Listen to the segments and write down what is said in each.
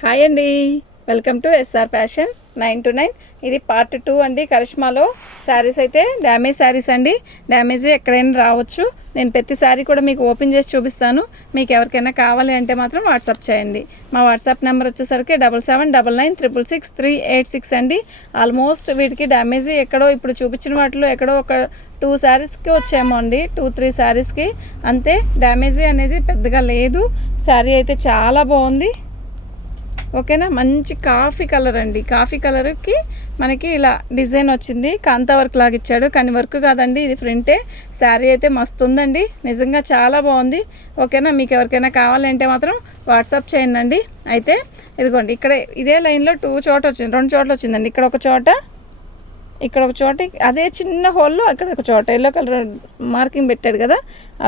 Hi అండి, welcome to SR fashion 9 to 9. ఇది part 2 అండి. కరిష్మాలో శారీస్ అయితే డ్యామేజ్ శారీస్ అండి. డ్యామేజ్ ఎక్కడైనా రావచ్చు. నేను ప్రతి శారీ కూడా మీకు ఓపెన్ చేసి చూపిస్తాను. మీకు ఎవరికైనా కావాలి అంటే మాత్రం వాట్సాప్ చేయండి. మా వాట్సాప్ నెంబర్ వచ్చేసరికి 7799966386 అండి. ఆల్మోస్ట్ వీటికి డ్యామేజ్ ఎక్కడో ఇప్పుడు చూపించిన వాటిలో ఎక్కడో ఒక 2 శారీస్కి వచ్చామో అండి, 2-3 శారీస్కి అంతే. డ్యామేజ్ అనేది పెద్దగా లేదు. శారీ అయితే చాలా బాగుంది. ఓకేనా, మంచి కాఫీ కలర్ అండి. కాఫీ కలర్కి మనకి ఇలా డిజైన్ వచ్చింది. కాంతా వర్క్ లాగా ఇచ్చాడు, కానీ వర్క్ కాదండి, ఇది ప్రింటే. శారీ అయితే మస్తు ఉందండి, నిజంగా చాలా బాగుంది. ఓకేనా, మీకు ఎవరికైనా కావాలంటే మాత్రం వాట్సాప్ చేయండి. అయితే ఇదిగోండి, ఇక్కడ ఇదే లైన్లో 2 చోట్ల వచ్చింది, 2 చోట్ల వచ్చిందండి. ఇక్కడ ఒక చోట, ఇక్కడ ఒక చోట, అదే చిన్న హోల్లో అక్కడ ఒక చోట ఎల్లో కలర్ మార్కింగ్ పెట్టాడు కదా,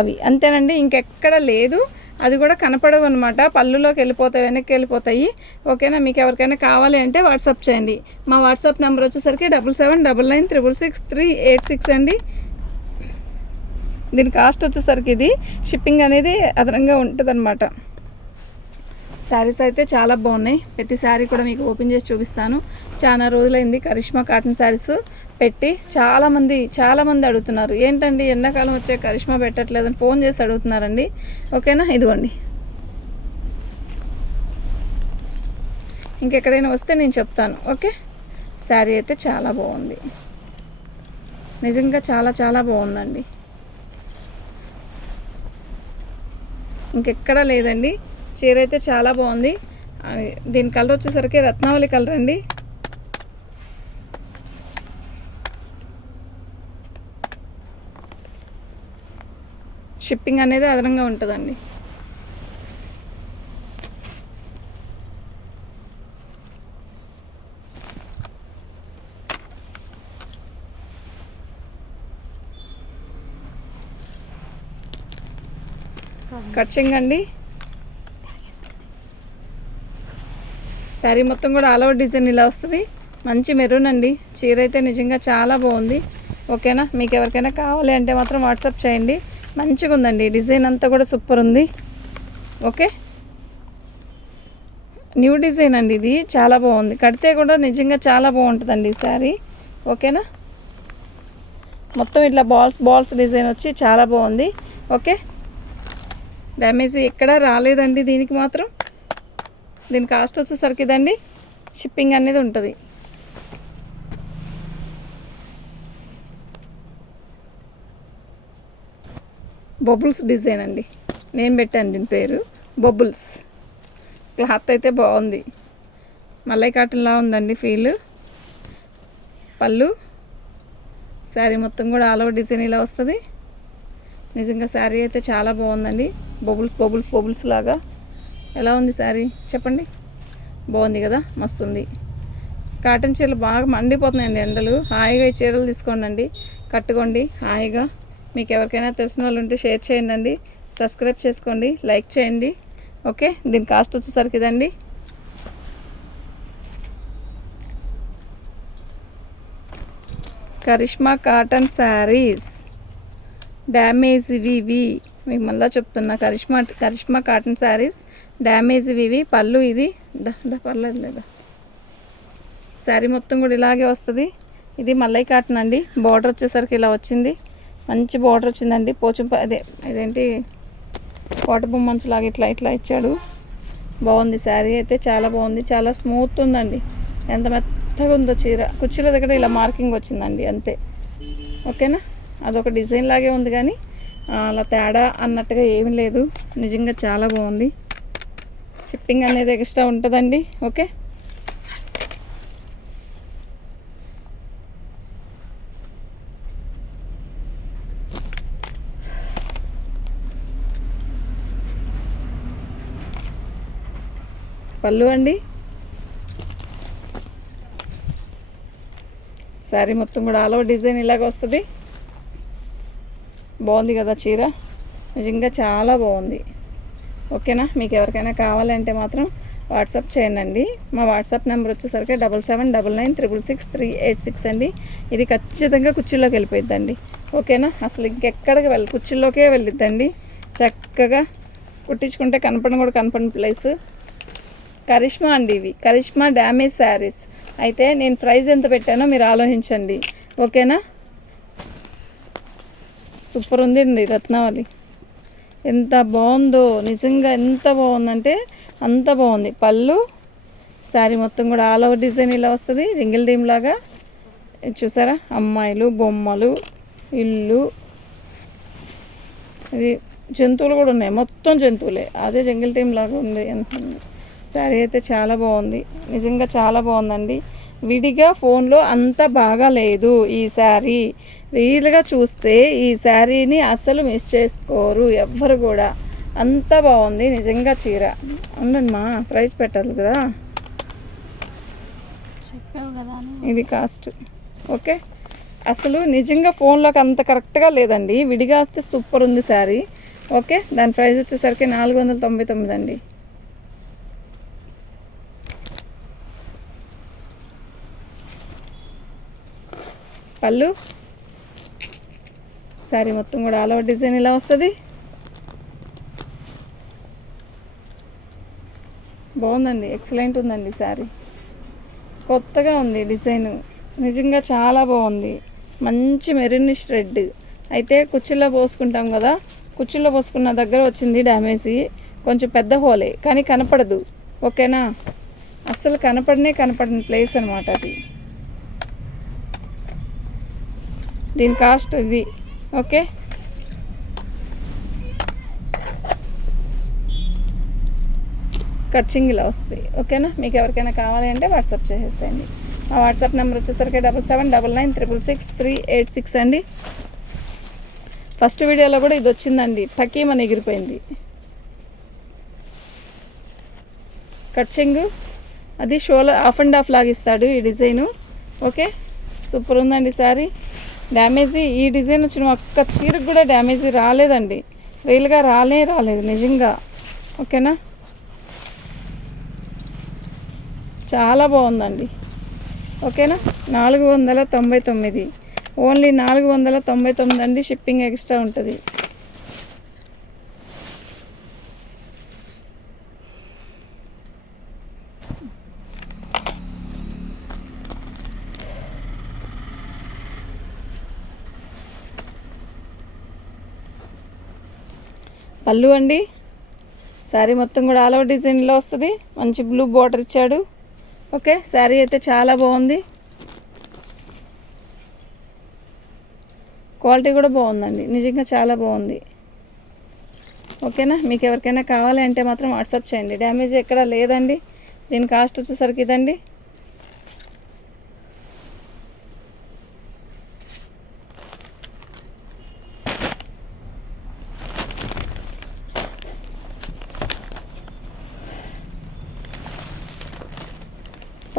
అవి అంతేనండి, ఇంకెక్కడ లేదు. అది కూడా కనపడవు అనమాట, పళ్ళులోకి వెళ్ళిపోతాయి, వెనక్కి వెళ్ళిపోతాయి. ఓకేనా, మీకు ఎవరికైనా కావాలి అంటే వాట్సాప్ చేయండి. మా వాట్సాప్ నెంబర్ వచ్చేసరికి 7799966386 అండి. దీని కాస్ట్ వచ్చేసరికి ఇది షిప్పింగ్ అనేది అదనంగా ఉంటుంది అనమాట. శారీస్ అయితే చాలా బాగున్నాయి. ప్రతి శారీ కూడా మీకు ఓపెన్ చేసి చూపిస్తాను. చాలా రోజులైంది కరిష్మా కాటన్ శారీస్ పెట్టి. చాలామంది అడుగుతున్నారు, ఏంటండి ఎండాకాలం వచ్చే కరిష్మా పెట్టట్లేదని ఫోన్ చేసి అడుగుతున్నారండి. ఓకేనా, ఇదిగోండి, ఇంకెక్కడైనా వస్తే నేను చెప్తాను. ఓకే, శారీ అయితే చాలా బాగుంది, నిజంగా చాలా బాగుందండి, ఇంకెక్కడా లేదండి. చీర అయితే చాలా బాగుంది. దీని కలర్ వచ్చేసరికి రత్నావళి కలర్ అండి. షిప్పింగ్ అనేది అదనంగా ఉంటుందండి. కట్చింగ్ అండి. శారీ మొత్తం కూడా ఆల్ ఓవర్ డిజైన్ ఇలా వస్తుంది. మంచి మెరూన్ అండి. చీర అయితే నిజంగా చాలా బాగుంది. ఓకేనా, మీకు ఎవరికైనా కావాలి అంటే మాత్రం వాట్సాప్ చేయండి. మంచిగా ఉందండి, డిజైన్ అంతా కూడా సూపర్ ఉంది. ఓకే, న్యూ డిజైన్ అండి, ఇది చాలా బాగుంది. కడితే కూడా నిజంగా చాలా బాగుంటుందండి ఈ శారీ. ఓకేనా, మొత్తం ఇట్లా బాల్స్ డిజైన్ వచ్చి చాలా బాగుంది. ఓకే, డ్యామేజ్ ఎక్కడా రాలేదండి దీనికి మాత్రం. దీని కాస్ట్ వచ్చేసరికి ఇదండి, షిప్పింగ్ అనేది ఉంటుంది. బబుల్స్ డిజైన్ అండి, నేను పెట్టాను దీని పేరు బబుల్స్. క్లాత్ అయితే బాగుంది, మల్లై కాటన్లా ఉందండి ఫీల్. పళ్ళు, శారీ మొత్తం కూడా ఆల్ ఓవర్ డిజైన్ ఇలా వస్తుంది. నిజంగా శారీ అయితే చాలా బాగుందండి. బబుల్స్ లాగా ఎలా ఉంది శారీ చెప్పండి. బాగుంది కదా, మస్తుంది. కాటన్ చీరలు బాగా మండిపోతున్నాయండి ఎండలు. హాయిగా ఈ చీరలు తీసుకోండి, కట్టుకోండి హాయిగా. మీకు ఎవరికైనా తెలిసిన వాళ్ళు ఉంటే షేర్ చేయండి, సబ్స్క్రైబ్ చేసుకోండి, లైక్ చేయండి. ఓకే, దీని కాస్ట్ వచ్చేసరికి ఇదండి. కరిష్మా కాటన్ శారీస్ డ్యామేజ్ ఇవి మీకు మళ్ళీ చెప్తున్నా, కరిష్మా కాటన్ శారీస్ డ్యామేజ్ ఇవి. పళ్ళు ఇది పర్లేదు లేదా, శారీ మొత్తం కూడా ఇలాగే వస్తుంది. ఇది మల్లై కాటన్ అండి. బార్డర్ వచ్చేసరికి ఇలా వచ్చింది, మంచి బార్డర్ వచ్చిందండి. ఇదేంటి కోటబొమ్మ మంచులాగా ఇట్లా ఇచ్చాడు. బాగుంది, శారీ అయితే చాలా బాగుంది, చాలా స్మూత్ ఉందండి. ఎంత మెత్తగా ఉందో చీర. కుర్చీల దగ్గర ఇలా మార్కింగ్ వచ్చిందండి అంతే. ఓకేనా, అదొక డిజైన్ లాగే ఉంది, కానీ అలా తేడా అన్నట్టుగా ఏమీ లేదు. నిజంగా చాలా బాగుంది. షిప్పింగ్ అనేది ఎక్స్ట్రా ఉంటుందండి. ఓకే, పళ్ళు అండి. శారీ మొత్తం కూడా ఆల్ ఓవర్ డిజైన్ ఇలాగ వస్తుంది. బాగుంది కదా చీర, నిజంగా చాలా బాగుంది. ఓకేనా, మీకు ఎవరికైనా కావాలంటే మాత్రం వాట్సాప్ చేయండి. మా వాట్సాప్ నెంబర్ వచ్చేసరికి 7799966386 అండి. ఇది ఖచ్చితంగా కుర్చీలోకి వెళ్ళిపోయిద్దండి. ఓకేనా, అసలు ఇంకెక్కడికి కుర్చీలోకే వెళ్ళిద్దండి. చక్కగా కుట్టించుకుంటే కనపడని ప్లేస్. కరిష్మా అండి, ఇవి కరిష్మా డ్యామేజ్ శారీస్. అయితే నేను ప్రైస్ ఎంత పెట్టానో మీరు ఆలోచించండి, ఓకేనా. సూపర్ ఉంది అండి రత్నావళి, ఎంత బాగుందో నిజంగా, ఎంత బాగుందంటే అంత బాగుంది. పళ్ళు శారీ మొత్తం కూడా ఆల్ ఓవర్ డిజైన్ ఇలా వస్తుంది, రింగిల్ డీమ్ లాగా. చూసారా, అమ్మాయిలు, బొమ్మలు, ఇల్లు, ఇది జంతువులు కూడా ఉన్నాయి, మొత్తం జంతువులే, అదే జంగిల్ టీమ్ లాగా ఉంది. శారీ అయితే చాలా బాగుంది, నిజంగా చాలా బాగుందండి. విడిగా ఫోన్లో అంత బాగా లేదు ఈ శారీ, రియల్గా చూస్తే ఈ శారీని అస్సలు మిస్ చేసుకోరు ఎవ్వరు కూడా, అంత బాగుంది నిజంగా చీర. ఉండండి మా, ప్రైస్ పెట్టాలి కదా, ఇది కాస్ట్. ఓకే, అసలు నిజంగా ఫోన్లోకి అంత కరెక్ట్గా లేదండి, విడిగా వస్తే సూపర్ ఉంది శారీ. ఓకే, దాని ప్రైస్ వచ్చేసరికి 499 అండి. పళ్ళు శారీ మొత్తం కూడా ఆల్ ఓవర్ డిజైన్ ఇలా వస్తుంది, బాగుందండి, ఎక్సలెంట్ ఉందండి శారీ, కొత్తగా ఉంది డిజైన్, నిజంగా చాలా బాగుంది. మంచి మెరూనిష్ రెడ్. అయితే కుర్చీలో పోసుకుంటాం కదా, కుర్చీలో పోసుకున్న దగ్గర వచ్చింది డ్యామేజీ, కొంచెం పెద్ద హోలే కానీ కనపడదు, ఓకేనా. అస్సలు కనపడని ప్లేస్ అనమాట అది. దీని కాస్ట్ ఇది. ఓకే, కట్చింగ్ ఇలా వస్తుంది, ఓకేనా. మీకు ఎవరికైనా కావాలి అంటే వాట్సాప్ చేసేసేయండి. మా వాట్సాప్ నెంబర్ వచ్చేసరికి 7799666386 అండి. ఫస్ట్ వీడియోలో కూడా ఇది వచ్చిందండి, టకీమని ఎగిరిపోయింది. కట్చింగ్ అది షోలో ఆఫ్ అండ్ ఆఫ్ లాగా ఇస్తాడు ఈ డిజైను. ఓకే, సూపర్ ఉందండి శారీ. డ్యామేజీ ఈ డిజైన్ వచ్చిన ఒక్క చీరకు కూడా డ్యామేజీ రాలేదండి, రియల్గా రాలేదు నిజంగా, ఓకేనా. చాలా బాగుందండి, ఓకేనా. 499, ఓన్లీ 499 అండి, షిప్పింగ్ ఎక్స్ట్రా ఉంటుంది. పళ్ళు అండి, శారీ మొత్తం కూడా ఆల్ ఓవర్ డిజైన్లో వస్తుంది, మంచి బ్లూ బార్డర్ ఇచ్చాడు. ఓకే, శారీ అయితే చాలా బాగుంది, క్వాలిటీ కూడా బాగుందండి, నిజంగా చాలా బాగుంది, ఓకేనా. మీకు ఎవరికైనా కావాలి అంటే మాత్రం వాట్సాప్ చేయండి, డ్యామేజ్ ఎక్కడా లేదండి. దీని కాస్ట్ వచ్చేసరికి ఇదండి.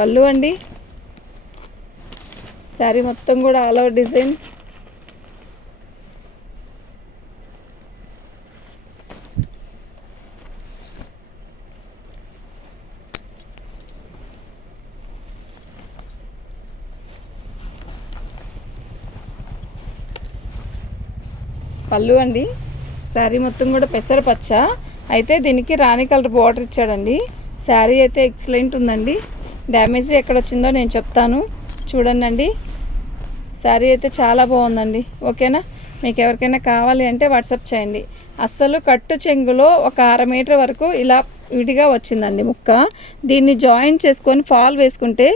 పళ్ళు అండి, శారీ మొత్తం కూడా ఆల్ ఓవర్ డిజైన్, పళ్ళు అండి, శారీ మొత్తం కూడా పెసరపచ్చ. అయితే దీనికి రాణి కలర్ బార్డర్ ఇచ్చాడండి. శారీ అయితే ఎక్సలెంట్ ఉందండి, డ్యామేజ్ ఎక్కడ వచ్చిందో నేను చెప్తాను చూడండి. శారీ అయితే చాలా బాగుందండి, ఓకేనా. మీకు ఎవరికైనా కావాలి అంటే వాట్సాప్ చేయండి. అస్సలు కట్టు చెంగులో ఒక 1/2 మీటర్ వరకు ఇలా విడిగా వచ్చిందండి ముక్క, దీన్ని జాయిన్ చేసుకొని ఫాల్ వేసుకుంటే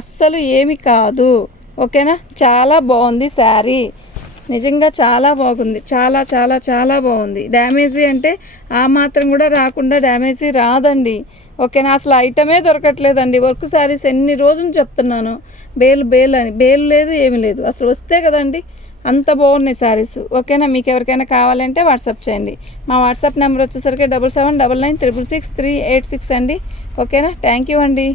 అస్సలు ఏమి కాదు, ఓకేనా. చాలా బాగుంది శారీ, నిజంగా చాలా బాగుంది, చాలా చాలా చాలా బాగుంది. డ్యామేజీ అంటే ఆ మాత్రం కూడా రాకుండా డ్యామేజీ రాదండి, ఓకేనా. అసలు ఐటమే దొరకట్లేదండి. వర్క్ శారీస్ ఎన్ని రోజులు చెప్తున్నాను, బేలు అని, బేలు లేదు ఏమి లేదు, అసలు వస్తే కదండి అంత బాగున్నాయి శారీస్, ఓకేనా. మీకు ఎవరికైనా కావాలంటే వాట్సాప్ చేయండి. మా వాట్సాప్ నెంబర్ వచ్చేసరికి 7799666386 అండి, ఓకేనా. థ్యాంక్ యూ అండి.